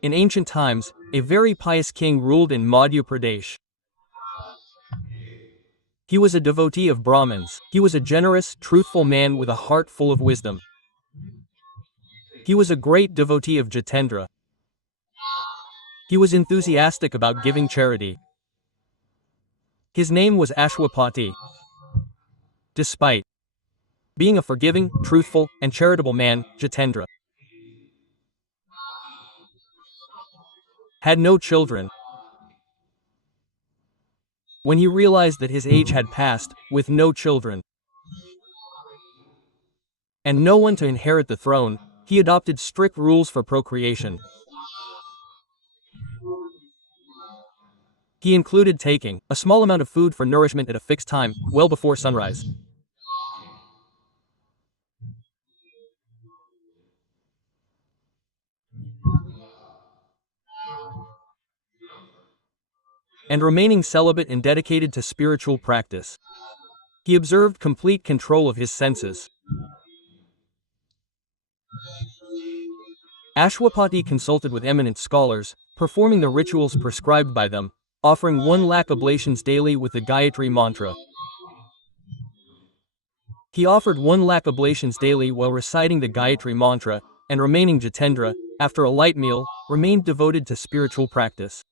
In ancient times, a very pious king ruled in Madhya Pradesh. He was a devotee of Brahmins. He was a generous, truthful man with a heart full of wisdom. He was a great devotee of Jitendra. He was enthusiastic about giving charity. His name was Ashwapati. Despite being a forgiving, truthful, and charitable man, Jitendra had no children. When he realized that his age had passed, with no children and no one to inherit the throne, he adopted strict rules for procreation. He included taking a small amount of food for nourishment at a fixed time, well before sunrise. And remaining celibate and dedicated to spiritual practice. He observed complete control of his senses. Ashwapati consulted with eminent scholars, performing the rituals prescribed by them, offering 1,00,000 oblations daily with the Gayatri mantra. He offered 1,00,000 oblations daily while reciting the Gayatri mantra, and remaining Jitendra, after a light meal, remained devoted to spiritual practice.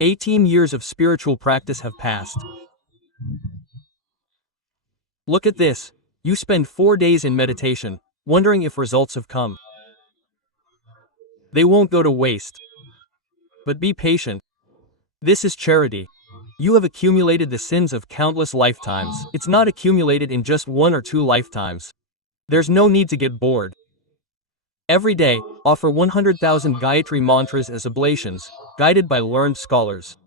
18 years of spiritual practice have passed. Look at this. You spend 4 days in meditation, wondering if results have come. They won't go to waste. But be patient. This is charity. You have accumulated the sins of countless lifetimes. It's not accumulated in just 1 or 2 lifetimes. There's no need to get bored. Every day, offer 100,000 Gayatri mantras as oblations, guided by learned scholars.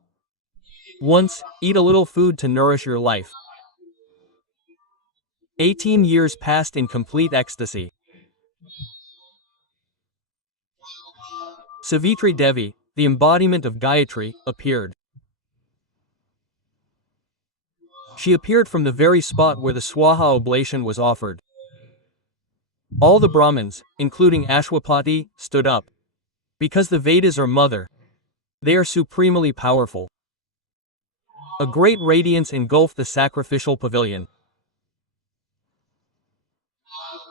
Once, eat a little food to nourish your life. 18 years passed in complete ecstasy. Savitri Devi, the embodiment of Gayatri, appeared. She appeared from the very spot where the Swaha oblation was offered. All the Brahmins, including Ashwapati, stood up. Because the Vedas are mother. They are supremely powerful. A great radiance engulfed the sacrificial pavilion.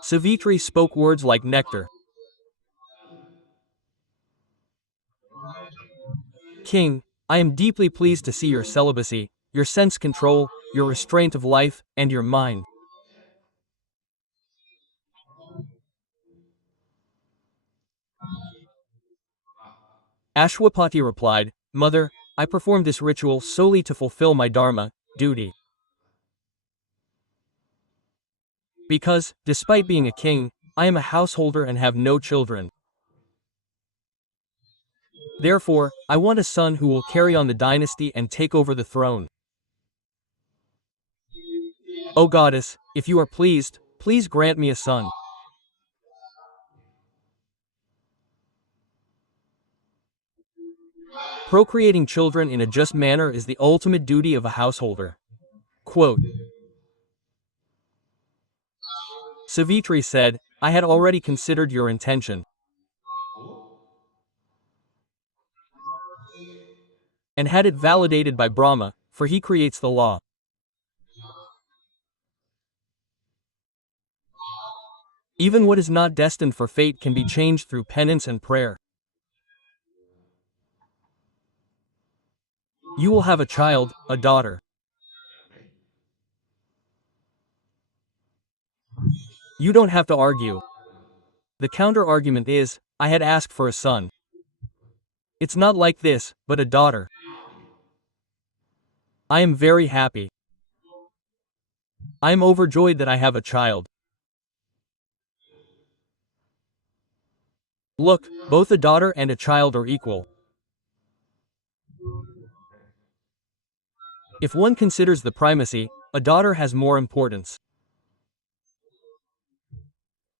Savitri spoke words like nectar. King, I am deeply pleased to see your celibacy, your sense control, your restraint of life, and your mind. Ashwapati replied, Mother, I perform this ritual solely to fulfill my dharma, duty. Because, despite being a king, I am a householder and have no children. Therefore, I want a son who will carry on the dynasty and take over the throne. O goddess, if you are pleased, please grant me a son. Procreating children in a just manner is the ultimate duty of a householder. Quote, Savitri said, I had already considered your intention. And had it validated by Brahma, for he creates the law. Even what is not destined for fate can be changed through penance and prayer. You will have a child, a daughter. You don't have to argue. The counter-argument is, I had asked for a son. It's not like this, but a daughter. I am very happy. I am overjoyed that I have a child. Look, both a daughter and a child are equal. If one considers the primacy, a daughter has more importance.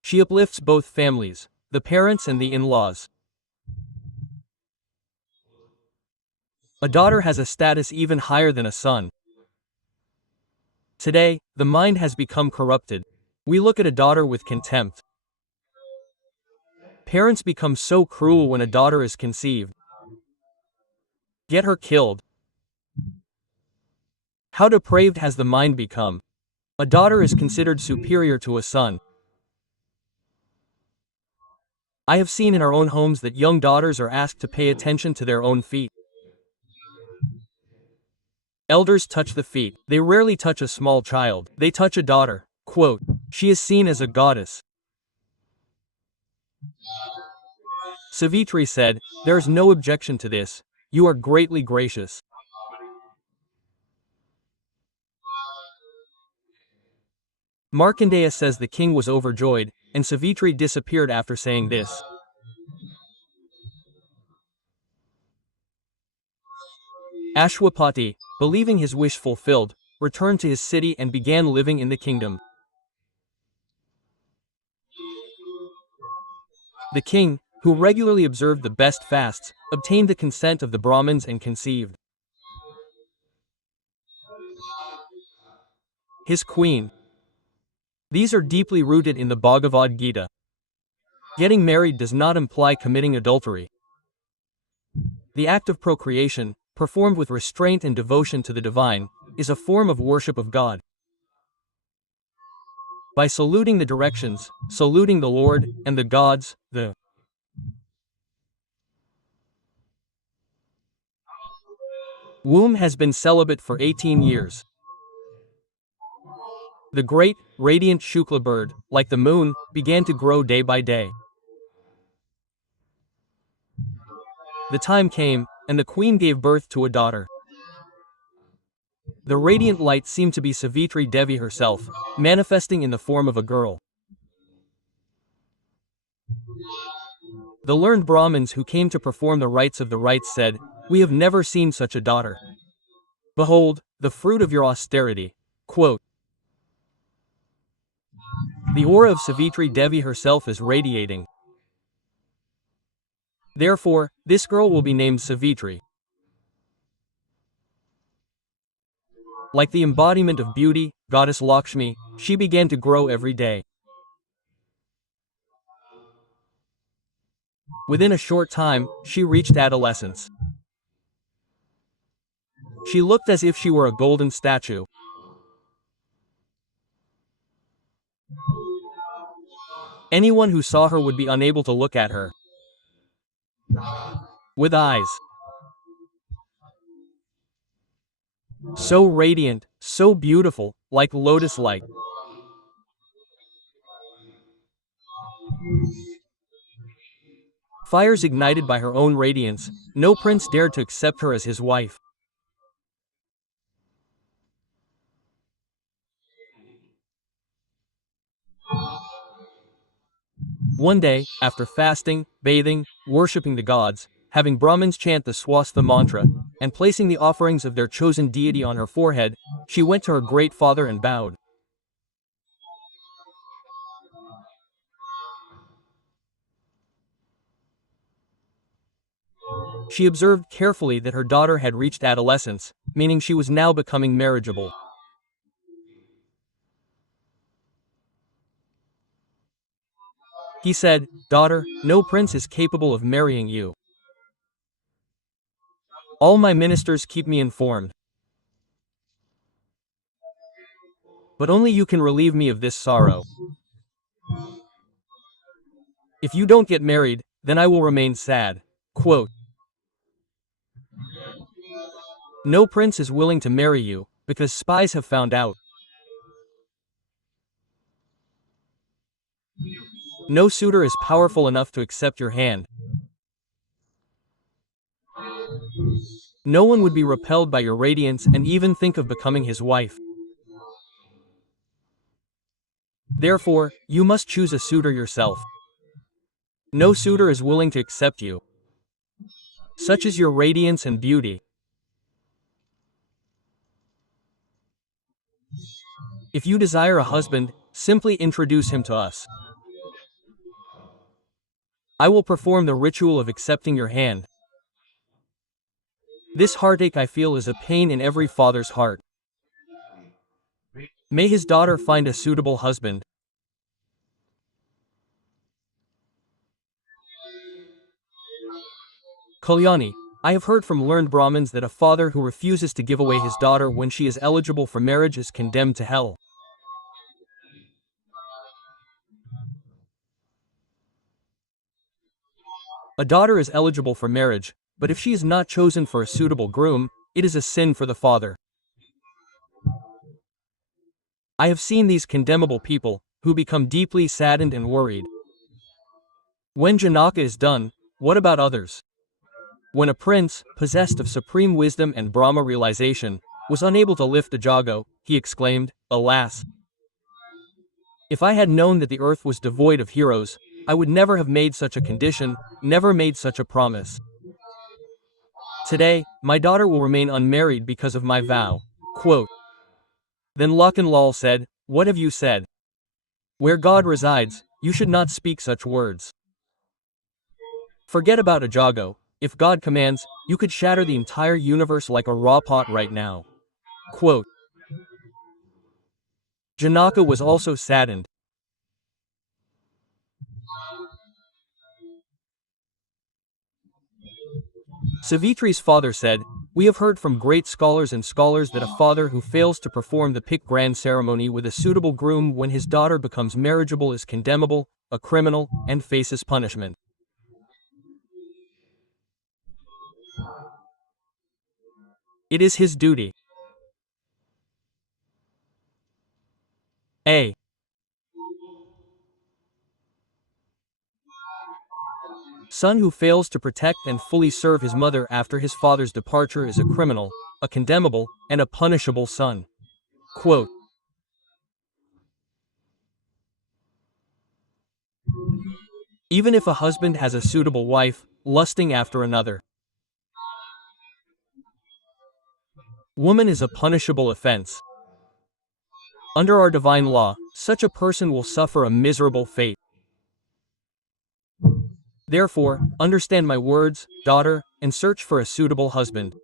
She uplifts both families, the parents and the in-laws. A daughter has a status even higher than a son. Today, the mind has become corrupted. We look at a daughter with contempt. Parents become so cruel when a daughter is conceived. Get her killed. How depraved has the mind become? A daughter is considered superior to a son. I have seen in our own homes that young daughters are asked to pay attention to their own feet. Elders touch the feet. They rarely touch a small child. They touch a daughter. Quote, she is seen as a goddess. Savitri said, there is no objection to this. You are greatly gracious. Markandeya says the king was overjoyed, and Savitri disappeared after saying this. Ashwapati, believing his wish fulfilled, returned to his city and began living in the kingdom. The king, who regularly observed the best fasts, obtained the consent of the Brahmins and conceived. His queen. These are deeply rooted in the Bhagavad Gita. Getting married does not imply committing adultery. The act of procreation, performed with restraint and devotion to the divine, is a form of worship of God. By saluting the directions, saluting the Lord, and the gods, the womb has been celibate for 18 years. The great, radiant Shukla bird, like the moon, began to grow day by day. The time came, and the queen gave birth to a daughter. The radiant light seemed to be Savitri Devi herself, manifesting in the form of a girl. The learned Brahmins who came to perform the rites of the rites said, we have never seen such a daughter. Behold, the fruit of your austerity. Quote, the aura of Savitri Devi herself is radiating. Therefore, this girl will be named Savitri. Like the embodiment of beauty, goddess Lakshmi, she began to grow every day. Within a short time, she reached adolescence. She looked as if she were a golden statue. Anyone who saw her would be unable to look at her. With eyes so radiant, so beautiful, like lotus light. Fires ignited by her own radiance, no prince dared to accept her as his wife. One day, after fasting, bathing, worshipping the gods, having Brahmins chant the Swastha mantra, and placing the offerings of their chosen deity on her forehead, she went to her great father and bowed. She observed carefully that her daughter had reached adolescence, meaning she was now becoming marriageable. He said, daughter, no prince is capable of marrying you. All my ministers keep me informed. But only you can relieve me of this sorrow. If you don't get married, then I will remain sad. Quote, no prince is willing to marry you, because spies have found out. No suitor is powerful enough to accept your hand. No one would be repelled by your radiance and even think of becoming his wife. Therefore, you must choose a suitor yourself. No suitor is willing to accept you. Such is your radiance and beauty. If you desire a husband, simply introduce him to us. I will perform the ritual of accepting your hand. This heartache I feel is a pain in every father's heart. May his daughter find a suitable husband. Kalyani, I have heard from learned Brahmins that a father who refuses to give away his daughter when she is eligible for marriage is condemned to hell. A daughter is eligible for marriage, but if she is not chosen for a suitable groom, it is a sin for the father. I have seen these condemnable people, who become deeply saddened and worried. When Janaka is done, what about others? When a prince, possessed of supreme wisdom and Brahma realization, was unable to lift a jago, he exclaimed, "Alas! If I had known that the earth was devoid of heroes, I would never have made such a condition, never made such a promise. Today, my daughter will remain unmarried because of my vow." Quote. Then Lakhan Lal said, "What have you said? Where God resides, you should not speak such words. Forget about a jago. If God commands, you could shatter the entire universe like a raw pot right now." Quote. Janaka was also saddened. Savitri's father said, "We have heard from great scholars that a father who fails to perform the Pik grand ceremony with a suitable groom when his daughter becomes marriageable is condemnable, a criminal, and faces punishment. It is his duty. A son who fails to protect and fully serve his mother after his father's departure is a criminal, a condemnable, and a punishable son." Quote. Even if a husband has a suitable wife, lusting after another woman is a punishable offense. Under our divine law, such a person will suffer a miserable fate. Therefore, understand my words, daughter, and search for a suitable husband.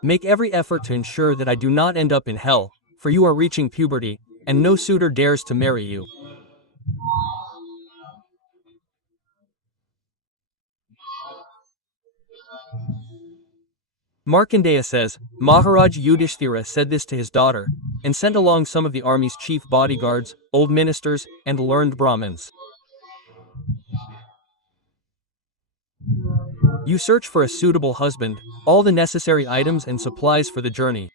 Make every effort to ensure that I do not end up in hell, for you are reaching puberty, and no suitor dares to marry you. Markandeya says, Maharaj Yudhishthira said this to his daughter, and sent along some of the army's chief bodyguards, old ministers, and learned Brahmins. You search for a suitable husband, all the necessary items and supplies for the journey.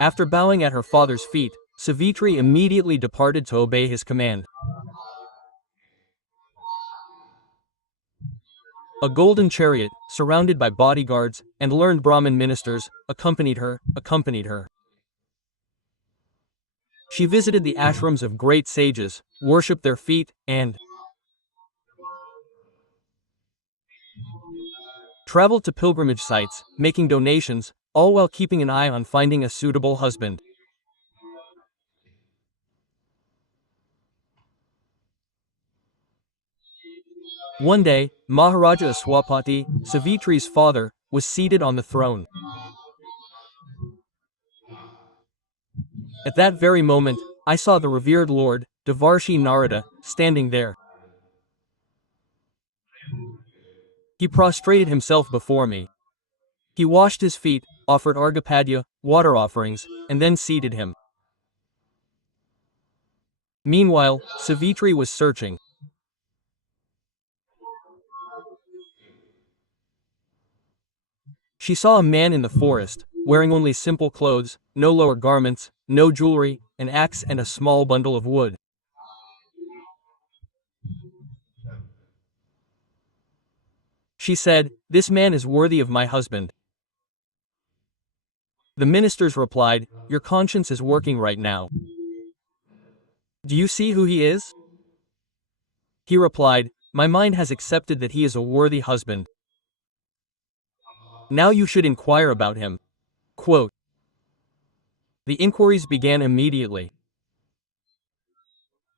After bowing at her father's feet, Savitri immediately departed to obey his command. A golden chariot, surrounded by bodyguards and learned Brahmin ministers, accompanied her. She visited the ashrams of great sages, worshipped their feet, and traveled to pilgrimage sites, making donations, all while keeping an eye on finding a suitable husband. One day, Maharaja Aswapati, Savitri's father, was seated on the throne. At that very moment, I saw the revered Lord, Devarshi Narada, standing there. He prostrated himself before me. He washed his feet, offered arghapadya, water offerings, and then seated him. Meanwhile, Savitri was searching. She saw a man in the forest, wearing only simple clothes, no lower garments, no jewelry, an axe and a small bundle of wood. She said, "This man is worthy of my husband." The ministers replied, "Your conscience is working right now. Do you see who he is?" He replied, "My mind has accepted that he is a worthy husband. Now you should inquire about him." Quote. The inquiries began immediately.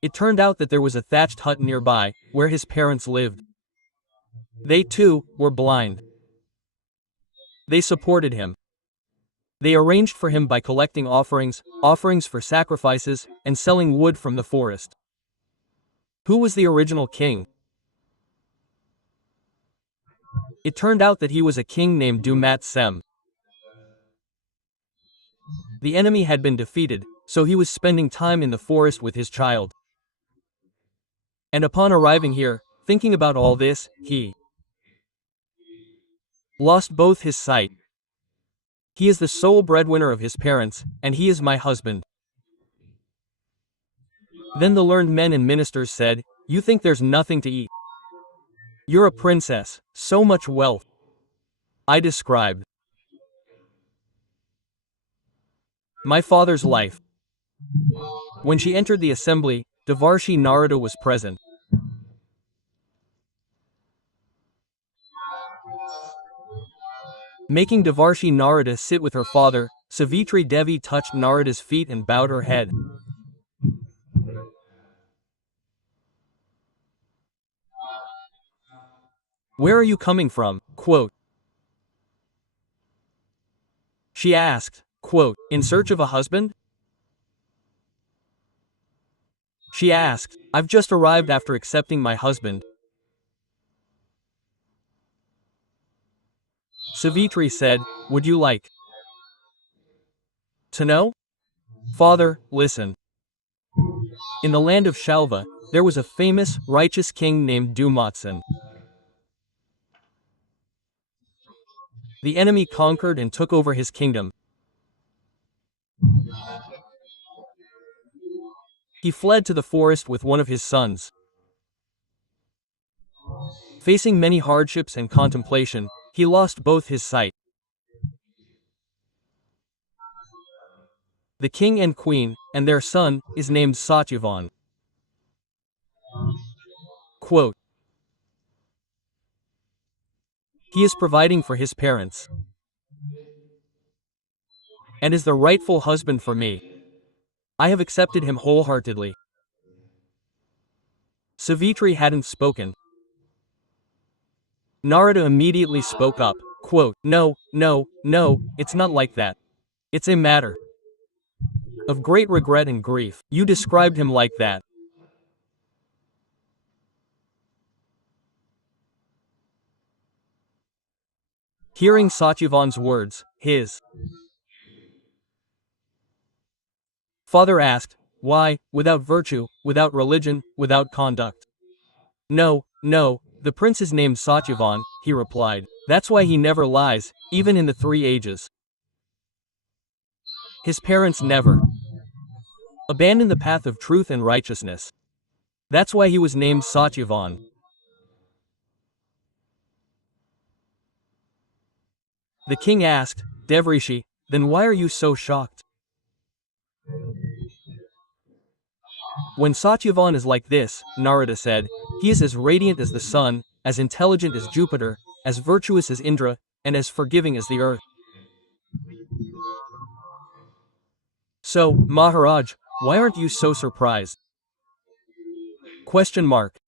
It turned out that there was a thatched hut nearby, where his parents lived. They too were blind. They supported him. They arranged for him by collecting offerings for sacrifices, and selling wood from the forest. Who was the original king? It turned out that he was a king named Dumat Sem. The enemy had been defeated, so he was spending time in the forest with his child. And upon arriving here, thinking about all this, he lost both his sight. He is the sole breadwinner of his parents, and he is my husband. Then the learned men and ministers said, "You think there's nothing to eat? You're a princess, so much wealth." I described my father's life. When she entered the assembly, Devarshi Narada was present. Making Devarshi Narada sit with her father, Savitri Devi touched Narada's feet and bowed her head. "Where are you coming from?" quote. She asked, quote, "In search of a husband?" She asked, "I've just arrived after accepting my husband." Savitri said, "Would you like to know?" "Father, listen. In the land of Shalva, there was a famous, righteous king named Dumatsan. The enemy conquered and took over his kingdom. He fled to the forest with one of his sons. Facing many hardships and contemplation, he lost both his sight. The king and queen, and their son, is named Satyavan. Quote, he is providing for his parents and is the rightful husband for me. I have accepted him wholeheartedly." Savitri hadn't spoken. Narada immediately spoke up, quote, "No, no, no, it's not like that. It's a matter of great regret and grief. You described him like that." Hearing Satyavan's words, his father asked, "Why, without virtue, without religion, without conduct?" "No, no, the prince is named Satyavan," he replied. "That's why he never lies, even in the 3 ages. His parents never abandoned the path of truth and righteousness. That's why he was named Satyavan." The king asked, "Devrishi, then why are you so shocked? When Satyavan is like this," Narada said, "he is as radiant as the sun, as intelligent as Jupiter, as virtuous as Indra, and as forgiving as the earth. So, Maharaj, why aren't you so surprised?" Question mark.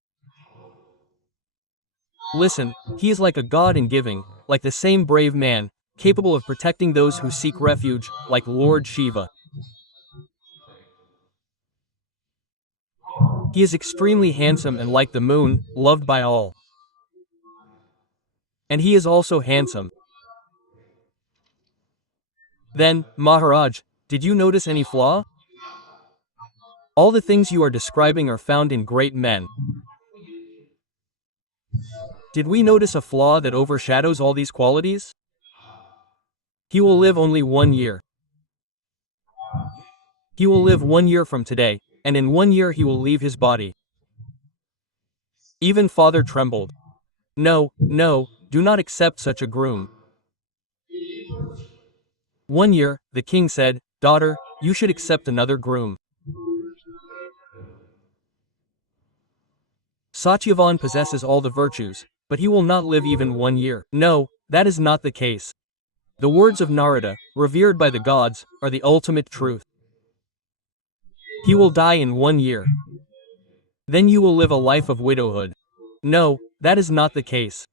Listen, he is like a god in giving, like the same brave man, capable of protecting those who seek refuge, like Lord Shiva. He is extremely handsome and like the moon, loved by all. And he is also handsome. Then, Maharaj, did you notice any flaw? All the things you are describing are found in great men. Did we notice a flaw that overshadows all these qualities? He will live only 1 year. He will live 1 year from today, and in 1 year he will leave his body. Even father trembled. "No, no, do not accept such a groom." 1 year, the king said, "Daughter, you should accept another groom." Satyavan possesses all the virtues, but he will not live even 1 year. No, that is not the case. The words of Narada, revered by the gods, are the ultimate truth. He will die in 1 year. Then you will live a life of widowhood. No, that is not the case.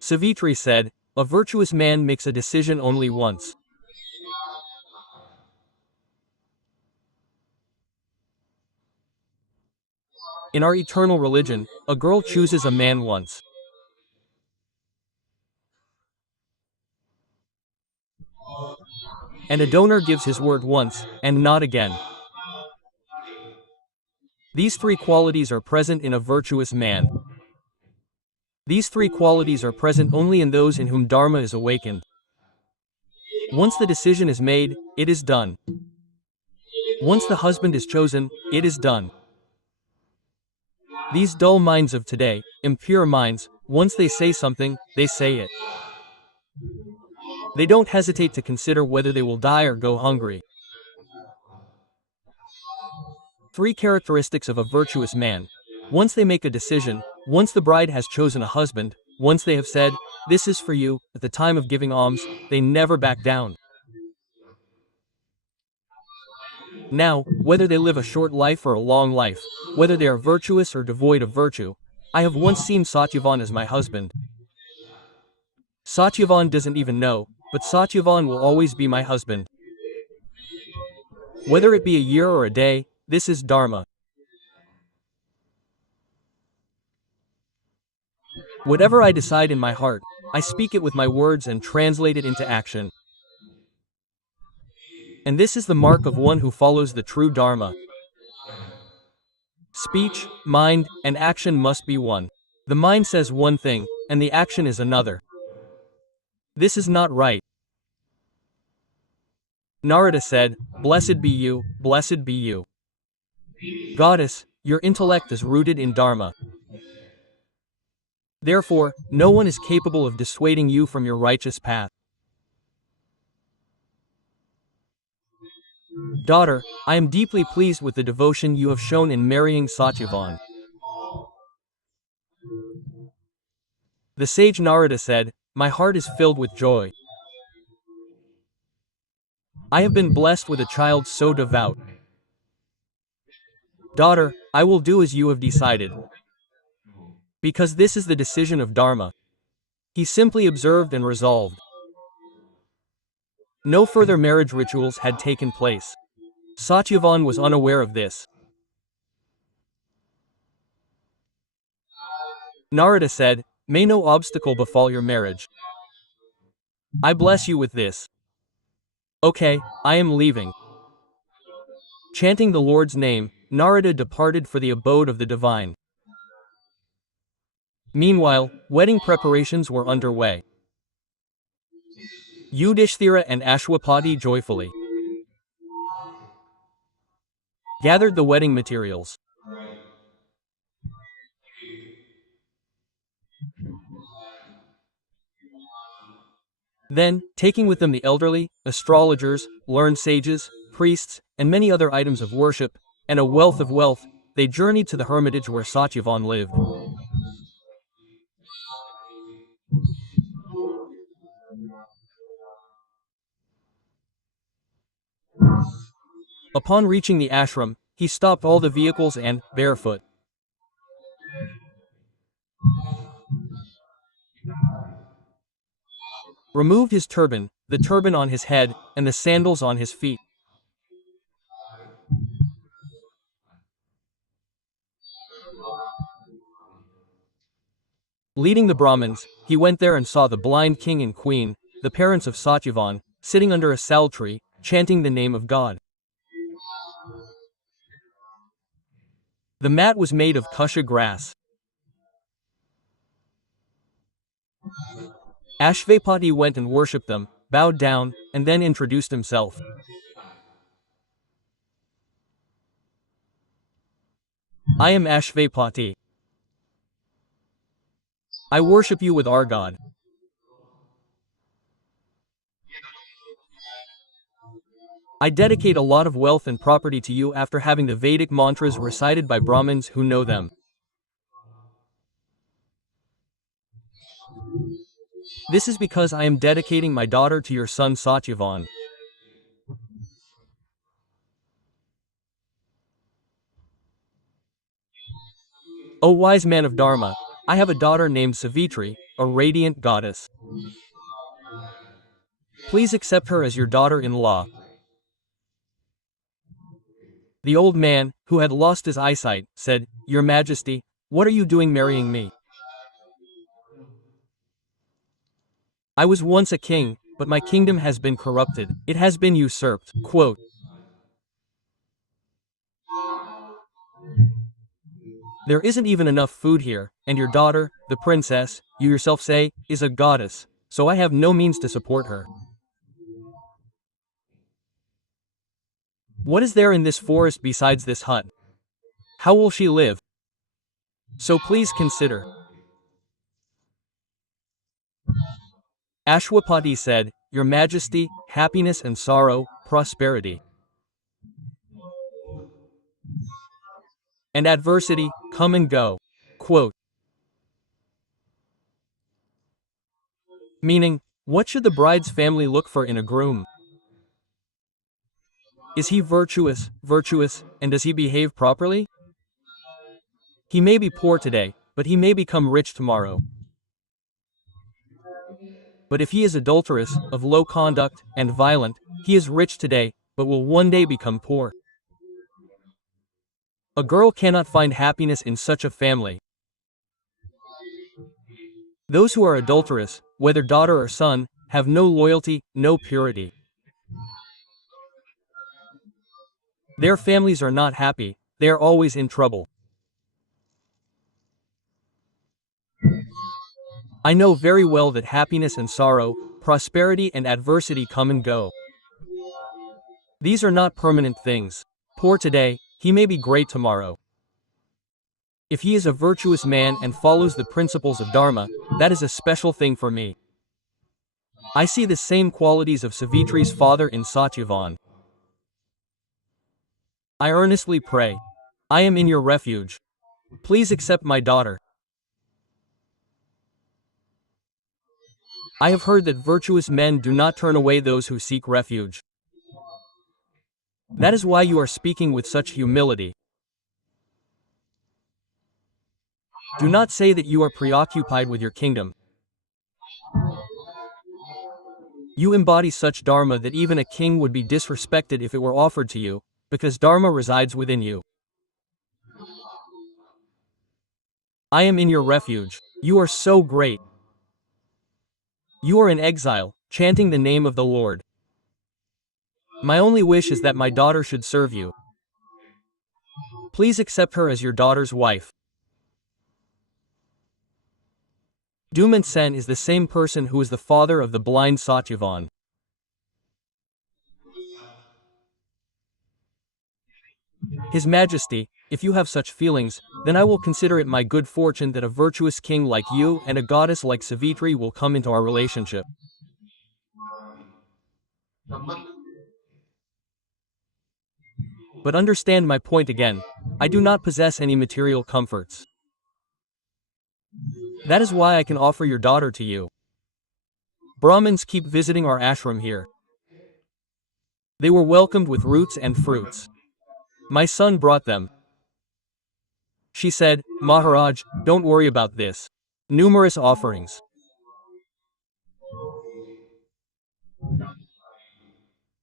Savitri said, A virtuous man makes a decision only once. In our eternal religion, a girl chooses a man once, and a donor gives his word once, and not again. These three qualities are present in a virtuous man. These three qualities are present only in those in whom Dharma is awakened. Once the decision is made, it is done. Once the husband is chosen, it is done. These dull minds of today, impure minds, once they say something, they say it. They don't hesitate to consider whether they will die or go hungry. Three characteristics of a virtuous man. Once they make a decision, once the bride has chosen a husband, once they have said, "This is for you," at the time of giving alms, they never back down. Now, whether they live a short life or a long life, whether they are virtuous or devoid of virtue, I have once seen Satyavan as my husband. Satyavan doesn't even know, but Satyavan will always be my husband. Whether it be a year or a day, this is Dharma. Whatever I decide in my heart, I speak it with my words and translate it into action. And this is the mark of one who follows the true Dharma. Speech, mind, and action must be one. The mind says one thing, and the action is another. This is not right. Narada said, "Blessed be you, blessed be you. Goddess, your intellect is rooted in Dharma. Therefore, no one is capable of dissuading you from your righteous path." Daughter, I am deeply pleased with the devotion you have shown in marrying Satyavan. The sage Narada said, "My heart is filled with joy. I have been blessed with a child so devout. Daughter, I will do as you have decided. Because this is the decision of Dharma." He simply observed and resolved. No further marriage rituals had taken place. Satyavan was unaware of this. Narada said, "May no obstacle befall your marriage. I bless you with this. Okay, I am leaving." Chanting the Lord's name, Narada departed for the abode of the divine. Meanwhile, wedding preparations were underway. Yudhishthira and Ashwapati joyfully gathered the wedding materials. Then, taking with them the elderly, astrologers, learned sages, priests, and many other items of worship, and a wealth of wealth, they journeyed to the hermitage where Satyavan lived. Upon reaching the ashram, he stopped all the vehicles and, barefoot, removed his turban, the turban on his head, and the sandals on his feet. Leading the Brahmins, he went there and saw the blind king and queen, the parents of Satyavan, sitting under a sal tree, chanting the name of God. The mat was made of kusha grass. Ashvapati went and worshipped them, bowed down, and then introduced himself. "I am Ashvapati. I worship you with our God. I dedicate a lot of wealth and property to you after having the Vedic mantras recited by Brahmins who know them. This is because I am dedicating my daughter to your son Satyavan. O wise man of Dharma, I have a daughter named Savitri, a radiant goddess. Please accept her as your daughter-in-law. The old man, who had lost his eyesight, said, Your Majesty, what are you doing marrying me? I was once a king, but my kingdom has been corrupted. It has been usurped. Quote, There isn't even enough food here, and your daughter, the princess, you yourself say, is a goddess, so I have no means to support her. What is there in this forest besides this hut? How will she live? So please consider. Ashwapati said, Your Majesty, happiness and sorrow, prosperity and adversity come and go. Quote, meaning, what should the bride's family look for in a groom? Is he virtuous, and does he behave properly? He may be poor today, but he may become rich tomorrow. But if he is adulterous, of low conduct, and violent, he is rich today, but will one day become poor. A girl cannot find happiness in such a family. Those who are adulterous, whether daughter or son, have no loyalty, no purity. Their families are not happy, they are always in trouble. I know very well that happiness and sorrow, prosperity and adversity come and go. These are not permanent things. Poor today, he may be great tomorrow. If he is a virtuous man and follows the principles of Dharma, that is a special thing for me. I see the same qualities of Savitri's father in Satyavan. I earnestly pray. I am in your refuge. Please accept my daughter. I have heard that virtuous men do not turn away those who seek refuge. That is why you are speaking with such humility. Do not say that you are preoccupied with your kingdom. You embody such dharma that even a king would be disrespected if it were offered to you, because dharma resides within you. I am in your refuge. You are so great. You are in exile, chanting the name of the Lord. My only wish is that my daughter should serve you. Please accept her as your daughter's wife. Dumant Sen is the same person who is the father of the blind Satyavan. His Majesty, if you have such feelings, then I will consider it my good fortune that a virtuous king like you and a goddess like Savitri will come into our relationship. But understand my point again. I do not possess any material comforts. That is why I can offer your daughter to you. Brahmins keep visiting our ashram here. They were welcomed with roots and fruits. My son brought them. She said, Maharaj, don't worry about this. Numerous offerings.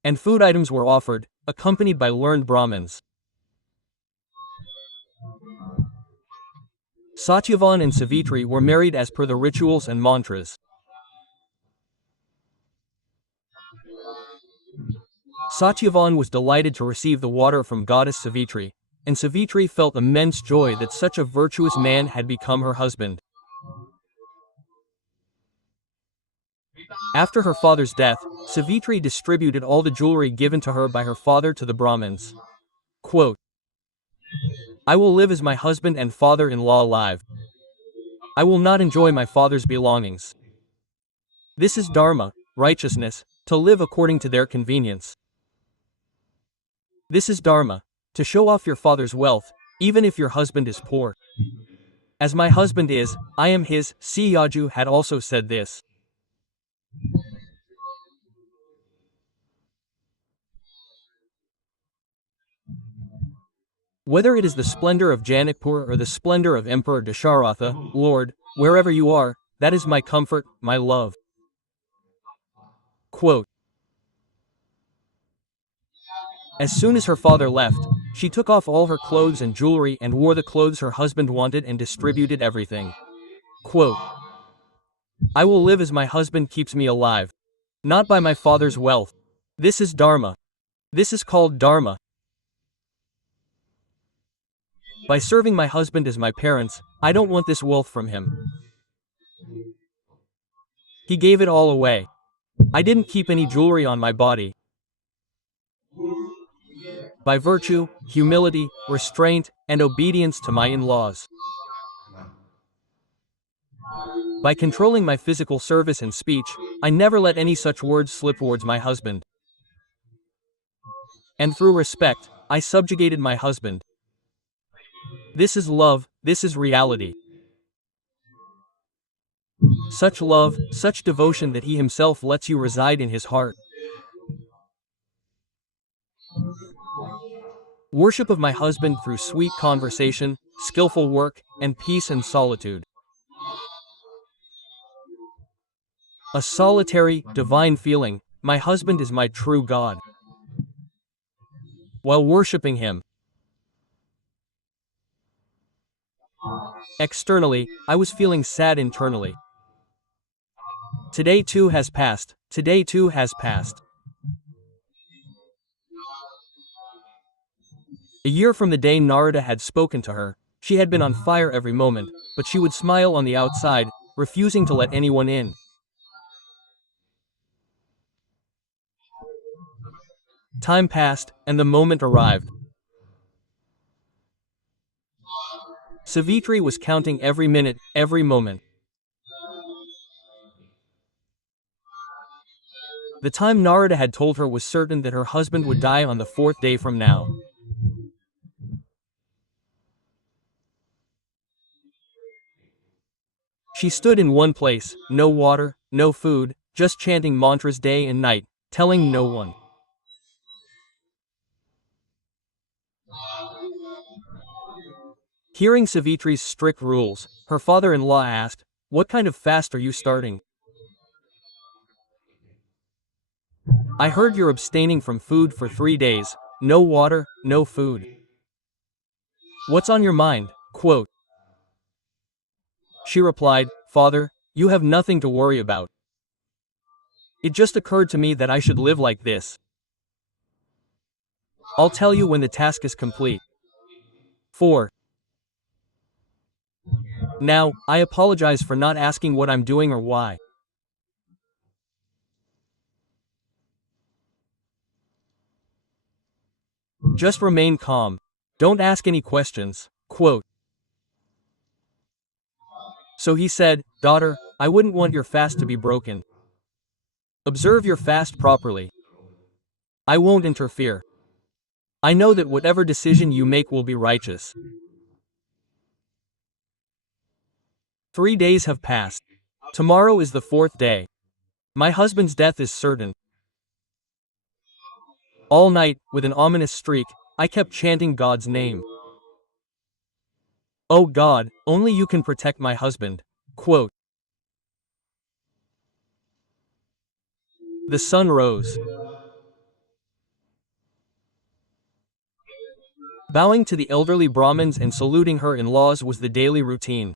And food items were offered, accompanied by learned Brahmins. Satyavan and Savitri were married as per the rituals and mantras. Satyavan was delighted to receive the water from goddess Savitri, and Savitri felt immense joy that such a virtuous man had become her husband. After her father's death, Savitri distributed all the jewelry given to her by her father to the Brahmins. Quote, I will live as my husband and father-in-law alive. I will not enjoy my father's belongings. This is dharma, righteousness, to live according to their convenience. This is dharma, to show off your father's wealth, even if your husband is poor. As my husband is, I am his. Siyaju had also said this. Whether it is the splendor of Janakpur or the splendor of Emperor Dasharatha, Lord, wherever you are, that is my comfort, my love. Quote, As soon as her father left, she took off all her clothes and jewelry and wore the clothes her husband wanted and distributed everything. Quote, I will live as my husband keeps me alive, not by my father's wealth. This is dharma. This is called dharma. By serving my husband as my parents, I don't want this wealth from him. He gave it all away. I didn't keep any jewelry on my body. By virtue, humility, restraint, and obedience to my in-laws. By controlling my physical service and speech, I never let any such words slip towards my husband. And through respect, I subjugated my husband. This is love, this is reality. Such love, such devotion that he himself lets you reside in his heart. Worship of my husband through sweet conversation, skillful work, and peace and solitude. A solitary, divine feeling, my husband is my true God. While worshipping him, externally, I was feeling sad internally. Today too has passed, today too has passed. A year from the day Narada had spoken to her, she had been on fire every moment, but she would smile on the outside, refusing to let anyone in. Time passed, and the moment arrived. Savitri was counting every minute, every moment. The time Narada had told her was certain that her husband would die on the 4th day from now. She stood in one place, no water, no food, just chanting mantras day and night, telling no one. Hearing Savitri's strict rules, her father-in-law asked, "What kind of fast are you starting?" "I heard you're abstaining from food for 3 days, no water, no food. What's on your mind?" Quote. She replied, "Father, you have nothing to worry about. It just occurred to me that I should live like this. I'll tell you when the task is complete." 4. Now, I apologize for not asking what I'm doing or why. Just remain calm. Don't ask any questions. Quote. So he said, "Daughter, I wouldn't want your fast to be broken. Observe your fast properly. I won't interfere. I know that whatever decision you make will be righteous." 3 days have passed. Tomorrow is the 4th day. My husband's death is certain. All night, with an ominous streak, I kept chanting God's name. "Oh God, only you can protect my husband." Quote. The sun rose. Bowing to the elderly Brahmins and saluting her in-laws was the daily routine.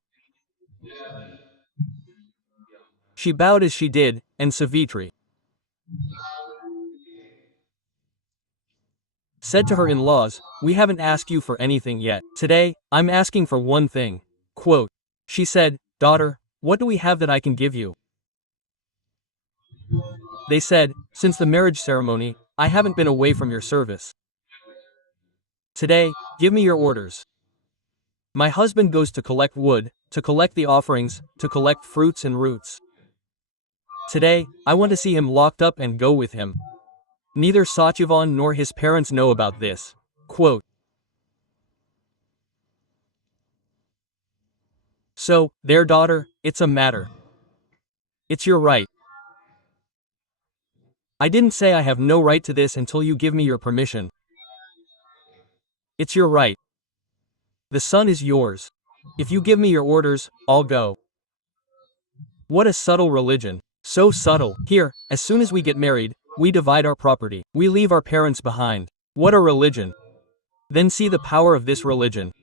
She bowed as she did, and Savitri said to her in-laws, "We haven't asked you for anything yet. Today, I'm asking for one thing." Quote. She said, "Daughter, what do we have that I can give you?" They said, "Since the marriage ceremony, I haven't been away from your service. Today, give me your orders. My husband goes to collect wood, to collect the offerings, to collect fruits and roots. Today, I want to see him locked up and go with him. Neither Satyavan nor his parents know about this." Quote. So, their daughter, it's a matter. It's your right. I didn't say I have no right to this until you give me your permission. It's your right. The son is yours. If you give me your orders, I'll go. What a subtle religion. So subtle. Here, as soon as we get married, we divide our property. We leave our parents behind. What a religion! Then see the power of this religion.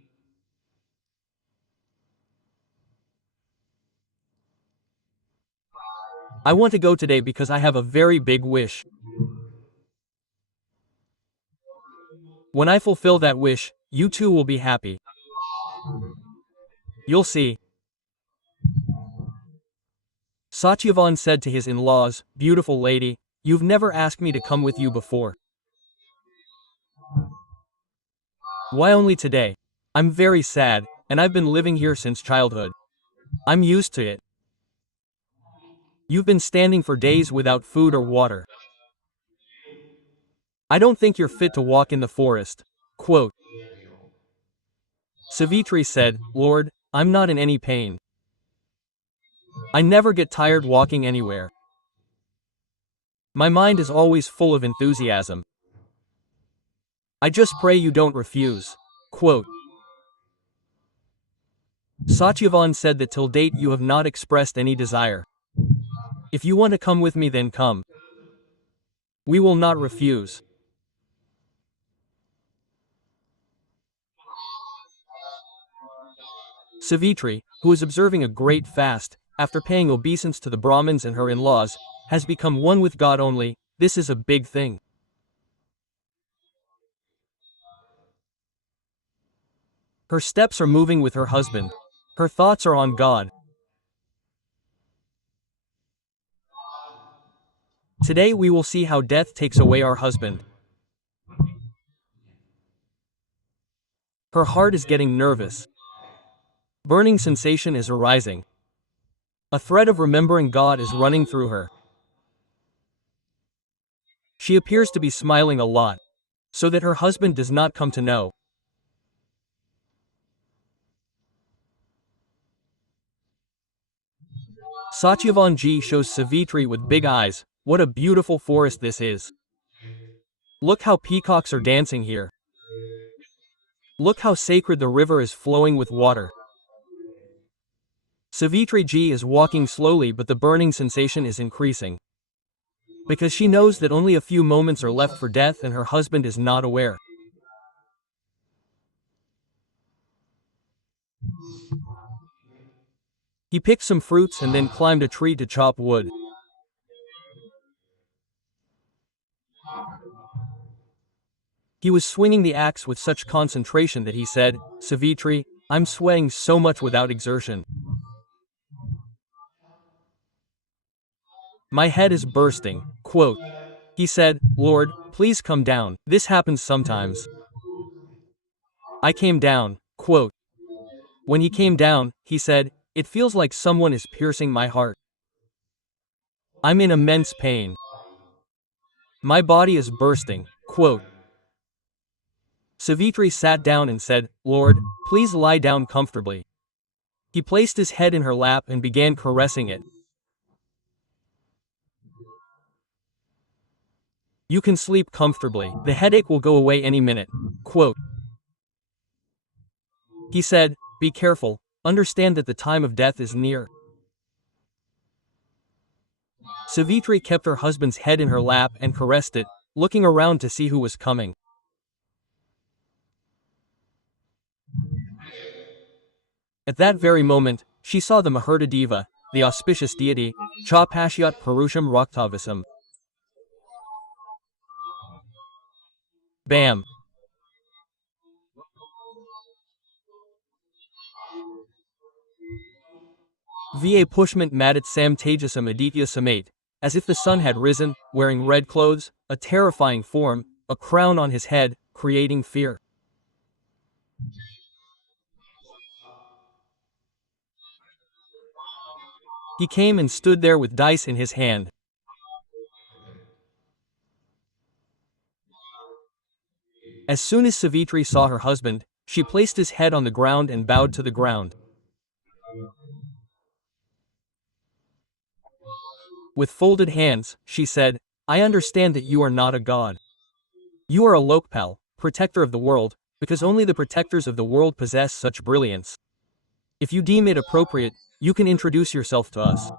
I want to go today because I have a very big wish. When I fulfill that wish, you too will be happy. You'll see. Satyavan said to his in-laws, "Beautiful lady, you've never asked me to come with you before. Why only today? I'm very sad, and I've been living here since childhood. I'm used to it. You've been standing for days without food or water. I don't think you're fit to walk in the forest." Quote. Savitri said, "Lord, I'm not in any pain. I never get tired walking anywhere. My mind is always full of enthusiasm. I just pray you don't refuse." Quote. Satyavan said that till date you have not expressed any desire. If you want to come with me, then come. We will not refuse. Savitri, who is observing a great fast, after paying obeisance to the Brahmins and her in-laws, has become one with God only. This is a big thing. Her steps are moving with her husband. Her thoughts are on God. Today we will see how death takes away our husband. Her heart is getting nervous. Burning sensation is arising. A thread of remembering God is running through her. She appears to be smiling a lot, so that her husband does not come to know. Satyavan shows Savitri with big eyes. What a beautiful forest this is. Look how peacocks are dancing here. Look how sacred the river is flowing with water. Savitri is walking slowly, but the burning sensation is increasing. Because she knows that only a few moments are left for death and her husband is not aware. He picked some fruits and then climbed a tree to chop wood. He was swinging the axe with such concentration that he said, "Savitri, I'm sweating so much without exertion. My head is bursting." Quote. He said, "Lord, please come down. This happens sometimes." I came down. Quote. When he came down, he said, "It feels like someone is piercing my heart. I'm in immense pain. My body is bursting." Quote. Savitri sat down and said, "Lord, please lie down comfortably." He placed his head in her lap and began caressing it. "You can sleep comfortably. The headache will go away any minute." Quote. He said, "Be careful. Understand that the time of death is near." Savitri kept her husband's head in her lap and caressed it, looking around to see who was coming. At that very moment, she saw the Mahurta Deva, the auspicious deity, Cha Pashyat Purusham Raktavisam. Bam! Va Pushmant Madat Sam Tejasam Aditya Samate, as if the sun had risen, wearing red clothes, a terrifying form, a crown on his head, creating fear. He came and stood there with dice in his hand. As soon as Savitri saw her husband, she placed his head on the ground and bowed to the ground. With folded hands, she said, "I understand that you are not a god. You are a Lokpal, protector of the world, because only the protectors of the world possess such brilliance. If you deem it appropriate, you can introduce yourself to us.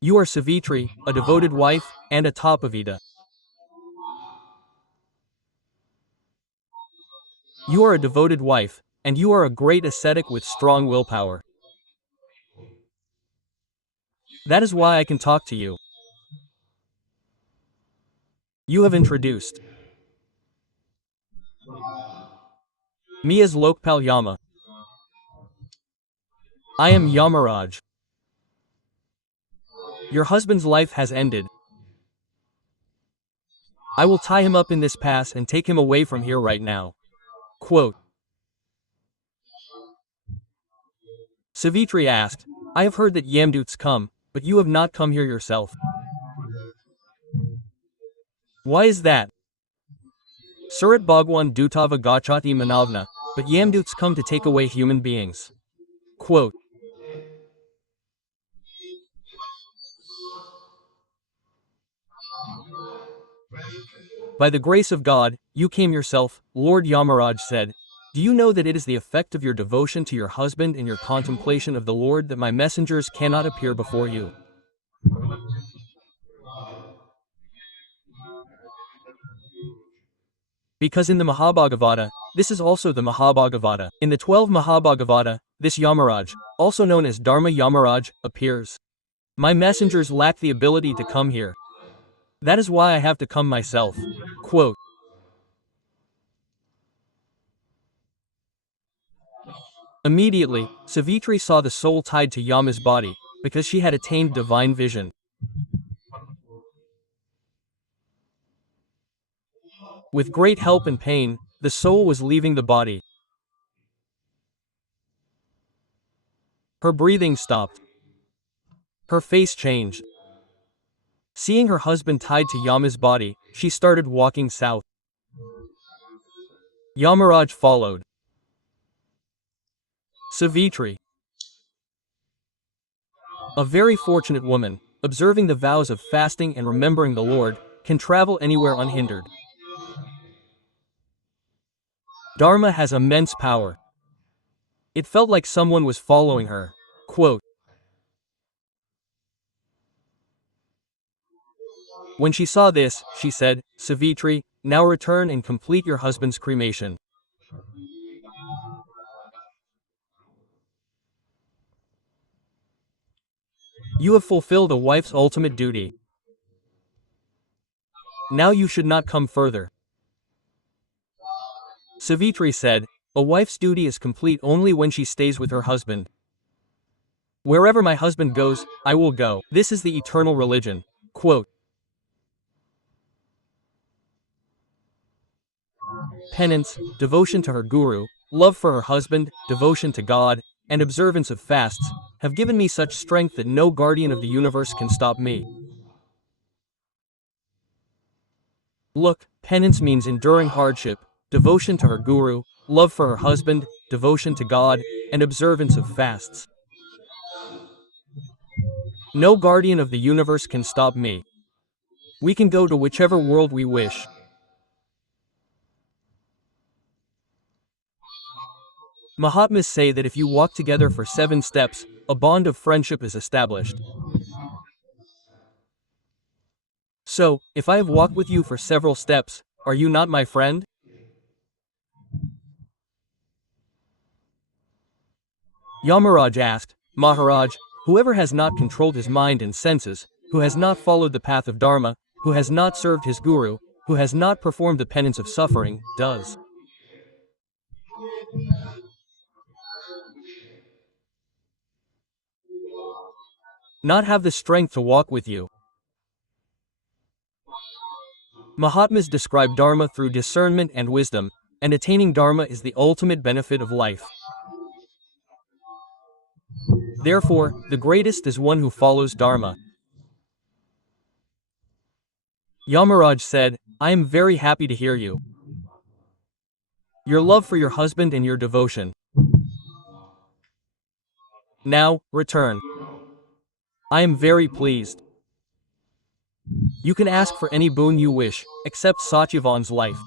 You are Savitri, a devoted wife, and a Tapavita. You are a devoted wife, and you are a great ascetic with strong willpower. That is why I can talk to you. You have introduced me as Lokpal Yama. I am Yamaraj. Your husband's life has ended. I will tie him up in this pass and take him away from here right now. Quote. Savitri asked, I have heard that Yamdut's come, but you have not come here yourself. Why is that? Surat Bhagwan Dutava Gachati Manavna, but Yamdut's come to take away human beings. Quote. By the grace of God, you came yourself, Lord Yamaraj said. Do you know that it is the effect of your devotion to your husband and your contemplation of the Lord that my messengers cannot appear before you? Because in the Mahabhagavata, this is also the Mahabhagavata. In the 12 Mahabhagavata, this Yamaraj, also known as Dharma Yamaraj, appears. My messengers lack the ability to come here. That is why I have to come myself. Quote. Immediately, Savitri saw the soul tied to Yama's body, because she had attained divine vision. With great help and pain, the soul was leaving the body. Her breathing stopped. Her face changed. Seeing her husband tied to Yama's body, she started walking south. Yamaraj followed. Savitri, a very fortunate woman, observing the vows of fasting and remembering the Lord, can travel anywhere unhindered. Dharma has immense power. It felt like someone was following her. Quote. When she saw this, she said, Savitri, now return and complete your husband's cremation. You have fulfilled a wife's ultimate duty. Now you should not come further. Savitri said, a wife's duty is complete only when she stays with her husband. Wherever my husband goes, I will go. This is the eternal religion. Quote. Penance, devotion to her guru, love for her husband, devotion to God, and observance of fasts, have given me such strength that no guardian of the universe can stop me. Look, penance means enduring hardship, devotion to her guru, love for her husband, devotion to God, and observance of fasts. No guardian of the universe can stop me. We can go to whichever world we wish. Mahatmas say that if you walk together for 7 steps, a bond of friendship is established. So, if I have walked with you for several steps, are you not my friend? Yamaraj asked, Maharaj, whoever has not controlled his mind and senses, who has not followed the path of Dharma, who has not served his guru, who has not performed the penance of suffering, does not have the strength to walk with you. Mahatmas describe Dharma through discernment and wisdom, and attaining Dharma is the ultimate benefit of life. Therefore, the greatest is one who follows Dharma. Yamaraj said, I am very happy to hear you. Your love for your husband and your devotion. Now, return. I am very pleased. You can ask for any boon you wish, except Satyavan's life.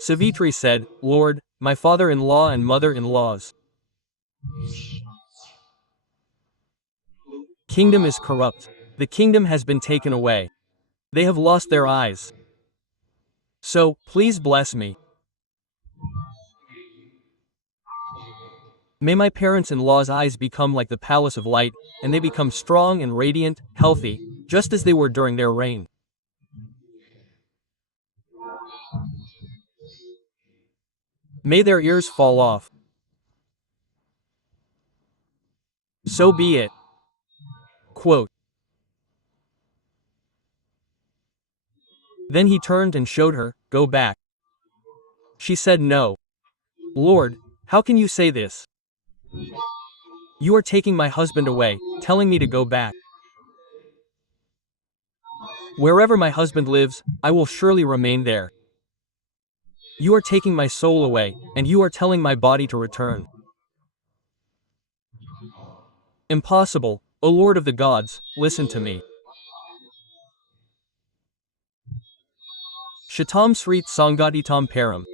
Savitri said, Lord, my father-in-law and mother-in-law's kingdom is corrupt. The kingdom has been taken away. They have lost their eyes. So, please bless me. May my parents-in-law's eyes become like the palace of light, and they become strong and radiant, healthy, just as they were during their reign. May their ears fall off. So be it. Quote. Then he turned and showed her, "Go back." She said, "No. Lord, how can you say this? You are taking my husband away, telling me to go back. Wherever my husband lives, I will surely remain there. You are taking my soul away, and you are telling my body to return. Impossible, O Lord of the gods, listen to me." Shatam Srit Sangatitam Param.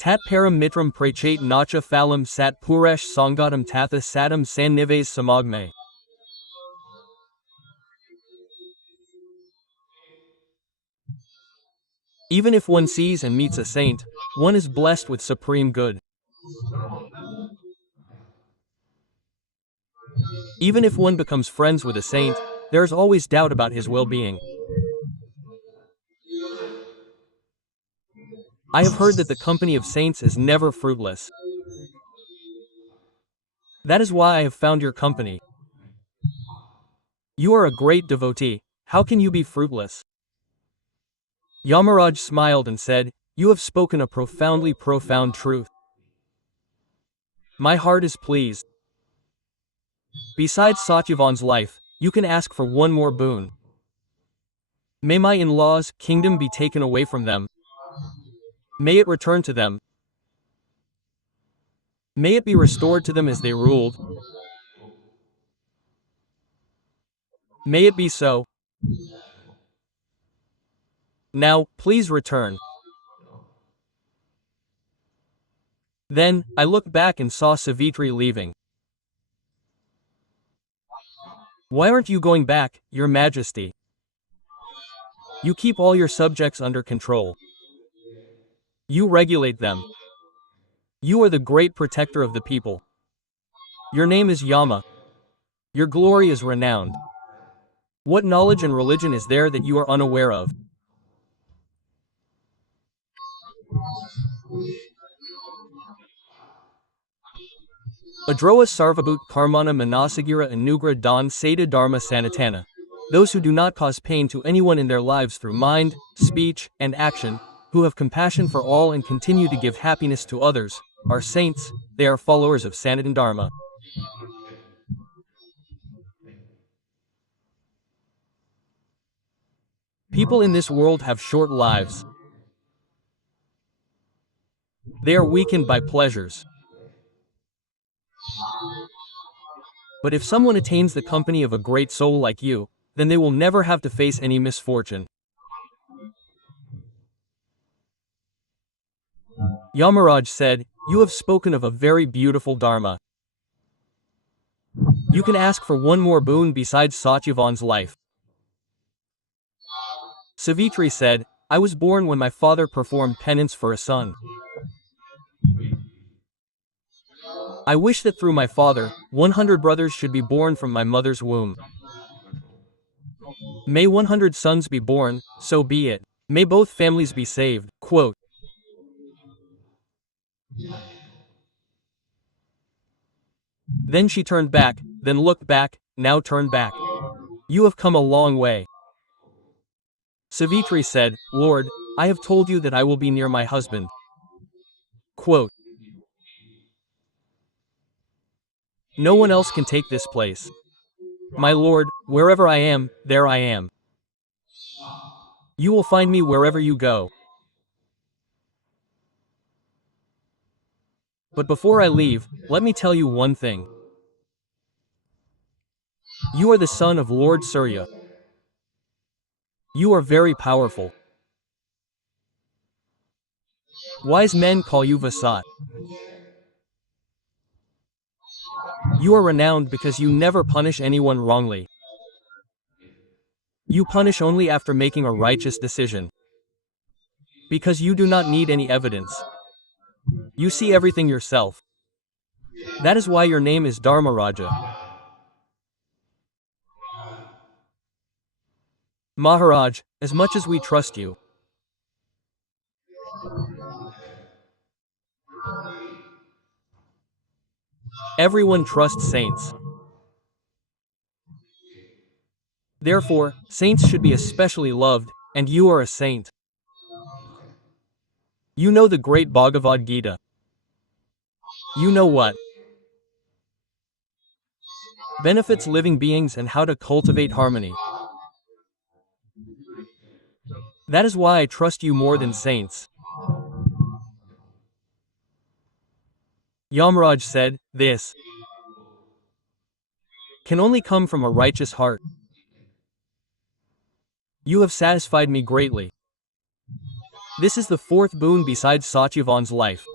Tat Param Mitram Prachait Nacha Phalam Sat Puresh Sangatam Tatha Satam San Nives Samagme. Even if one sees and meets a saint, one is blessed with supreme good. Even if one becomes friends with a saint, there is always doubt about his well-being. I have heard that the company of saints is never fruitless. That is why I have found your company. You are a great devotee, how can you be fruitless? Yamaraj smiled and said, "You have spoken a profoundly profound truth. My heart is pleased. Besides Satyavan's life, you can ask for one more boon. May my in-laws' kingdom be taken away from them. May it return to them. May it be restored to them as they ruled. May it be so. Now, please return." Then, I looked back and saw Savitri leaving. "Why aren't you going back, Your Majesty? You keep all your subjects under control. You regulate them. You are the great protector of the people. Your name is Yama. Your glory is renowned. What knowledge and religion is there that you are unaware of?" Adroa Sarvabhut Karmana Manasagira Anugra Dan Seda Dharma Sanatana. Those who do not cause pain to anyone in their lives through mind, speech, and action, who have compassion for all and continue to give happiness to others, are saints, they are followers of Sanatan Dharma. People in this world have short lives. They are weakened by pleasures. But if someone attains the company of a great soul like you, then they will never have to face any misfortune. Yamaraj said, "You have spoken of a very beautiful dharma. You can ask for one more boon besides Satyavan's life." Savitri said, "I was born when my father performed penance for a son. I wish that through my father, 100 brothers should be born from my mother's womb. May 100 sons be born, so be it. May both families be saved." Quote. Then she turned back, then looked back, now turned back. "You have come a long way." Savitri said, "Lord, I have told you that I will be near my husband." Quote. "No one else can take this place. My Lord, wherever I am, there I am. You will find me wherever you go. But before I leave, let me tell you one thing. You are the son of Lord Surya. You are very powerful. Wise men call you Vasat. You are renowned because you never punish anyone wrongly. You punish only after making a righteous decision. Because you do not need any evidence. You see everything yourself. That is why your name is Dharmaraja. Maharaj, as much as we trust you, everyone trusts saints. Therefore, saints should be especially loved, and you are a saint. You know the great Bhagavad Gita. You know what benefits living beings and how to cultivate harmony. That is why I trust you more than saints. Yamaraj said, this can only come from a righteous heart. You have satisfied me greatly. This is the fourth boon besides Satyavan's life.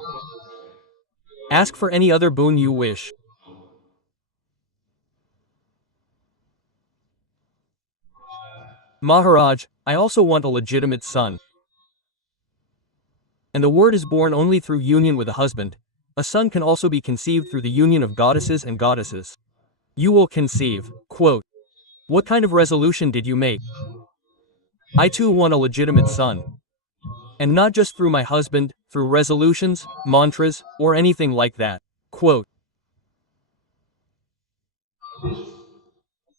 Ask for any other boon you wish. Maharaj, I also want a legitimate son. And the word is born only through union with a husband. A son can also be conceived through the union of goddesses and goddesses. You will conceive. Quote, what kind of resolution did you make? I too want a legitimate son. And not just through my husband, through resolutions, mantras, or anything like that. Quote,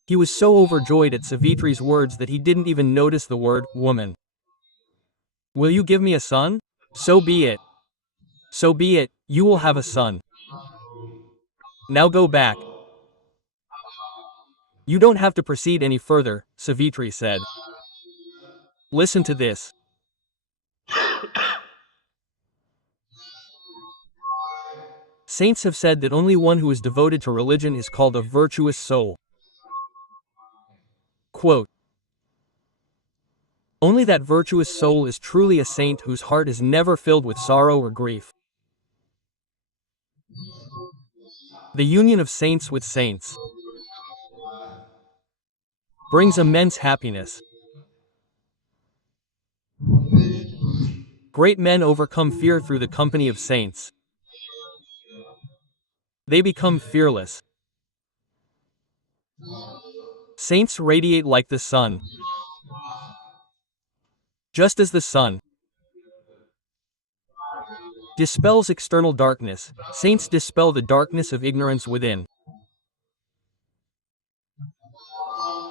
he was so overjoyed at Savitri's words that he didn't even notice the word, woman. Will you give me a son? So be it. So be it, you will have a son. Now go back. You don't have to proceed any further, Savitri said. Listen to this. Saints have said that only one who is devoted to religion is called a virtuous soul. Quote, only that virtuous soul is truly a saint whose heart is never filled with sorrow or grief. The union of saints with saints brings immense happiness. Great men overcome fear through the company of saints. They become fearless. Saints radiate like the sun. Just as the sun dispels external darkness, saints dispel the darkness of ignorance within.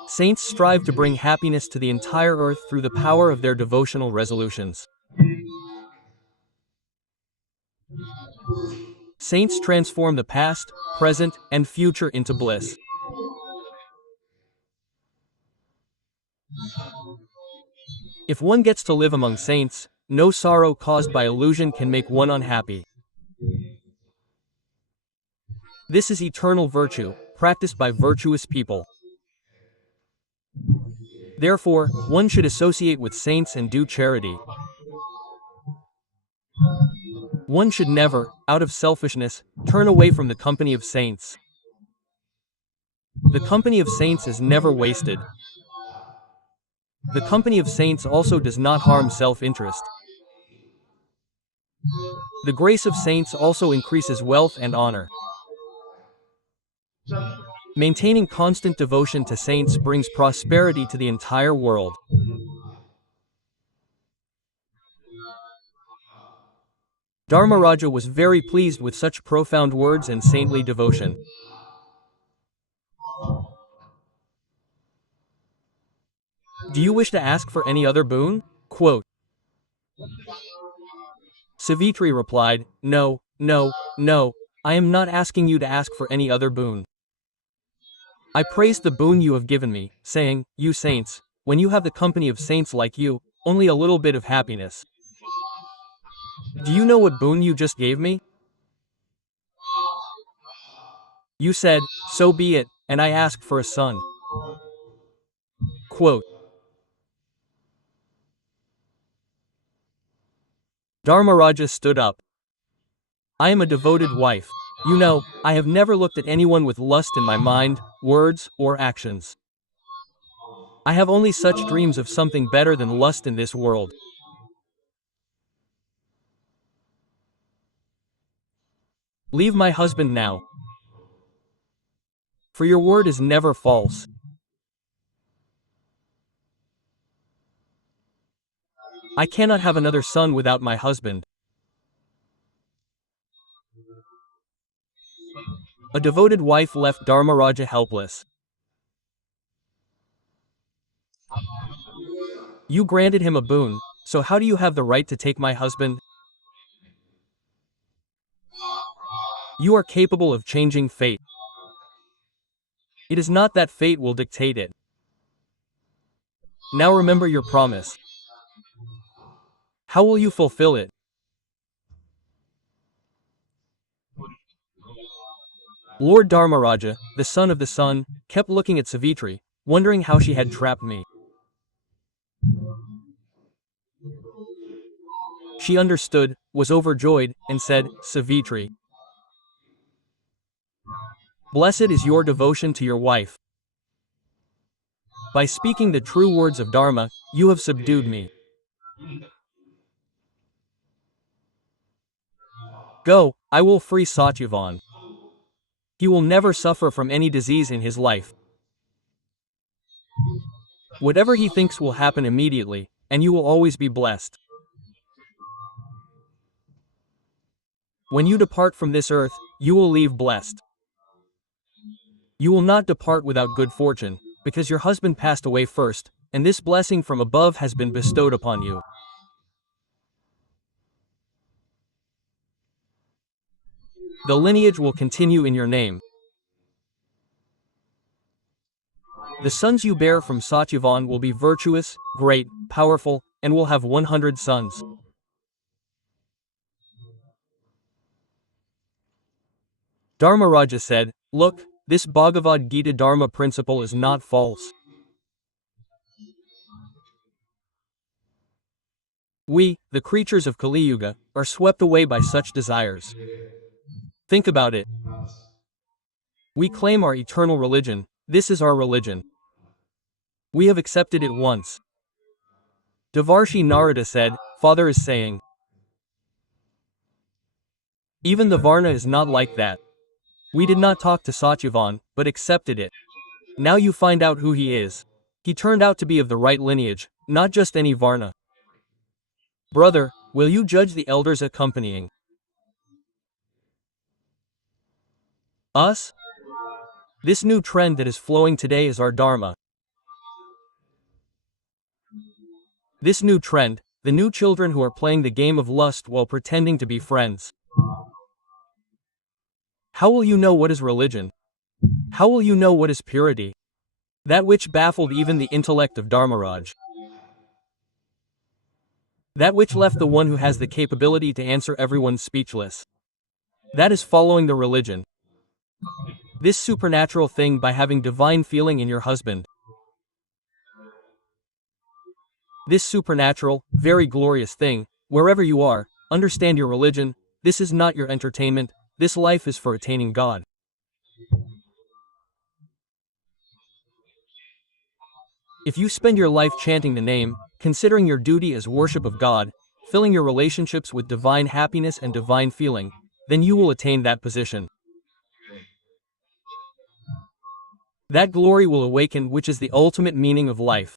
Saints strive to bring happiness to the entire earth through the power of their devotional resolutions. Saints transform the past, present, and future into bliss. If one gets to live among saints, no sorrow caused by illusion can make one unhappy. This is eternal virtue, practiced by virtuous people. Therefore, one should associate with saints and do charity. One should never, out of selfishness, turn away from the company of saints. The company of saints is never wasted. The company of saints also does not harm self-interest. The grace of saints also increases wealth and honor. Maintaining constant devotion to saints brings prosperity to the entire world. Dharmaraja was very pleased with such profound words and saintly devotion. Do you wish to ask for any other boon? Quote, Savitri replied, no, no, no, I am not asking you to ask for any other boon. I praise the boon you have given me, saying, you saints, when you have the company of saints like you, only a little bit of happiness. Do you know what boon you just gave me? You said, so be it, and I ask for a son. Quote, Dharmaraja stood up. I am a devoted wife. You know, I have never looked at anyone with lust in my mind, words, or actions. I have only such dreams of something better than lust in this world. Leave my husband now. For your word is never false. I cannot have another son without my husband. A devoted wife left Dharmaraja helpless. You granted him a boon, so how do you have the right to take my husband? You are capable of changing fate. It is not that fate will dictate it. Now remember your promise. How will you fulfill it? Lord Dharmaraja, the son of the sun, kept looking at Savitri, wondering how she had trapped me. She understood, was overjoyed, and said, Savitri, blessed is your devotion to your wife. By speaking the true words of Dharma, you have subdued me. Go, I will free Satyavan. He will never suffer from any disease in his life. Whatever he thinks will happen immediately, and you will always be blessed. When you depart from this earth, you will leave blessed. You will not depart without good fortune, because your husband passed away first, and this blessing from above has been bestowed upon you. The lineage will continue in your name. The sons you bear from Satyavan will be virtuous, great, powerful, and will have 100 sons. Dharmaraja said, look, this Bhagavad Gita Dharma principle is not false. We, the creatures of Kali Yuga, are swept away by such desires. Think about it. We claim our eternal religion, this is our religion. We have accepted it once. Devarshi Narada said, Father is saying. Even the Varna is not like that. We did not talk to Satyavan, but accepted it. Now you find out who he is. He turned out to be of the right lineage, not just any Varna. Brother, will you judge the elders accompanying us? This new trend that is flowing today is our Dharma. This new trend, the new children who are playing the game of lust while pretending to be friends. How will you know what is religion? How will you know what is purity? That which baffled even the intellect of Dharmaraj. That which left the one who has the capability to answer everyone speechless. That is following the religion. This supernatural thing by having divine feeling in your husband. This supernatural, very glorious thing, wherever you are, understand your religion, this is not your entertainment, this life is for attaining God. If you spend your life chanting the name, considering your duty as worship of God, filling your relationships with divine happiness and divine feeling, then you will attain that position. That glory will awaken, which is the ultimate meaning of life.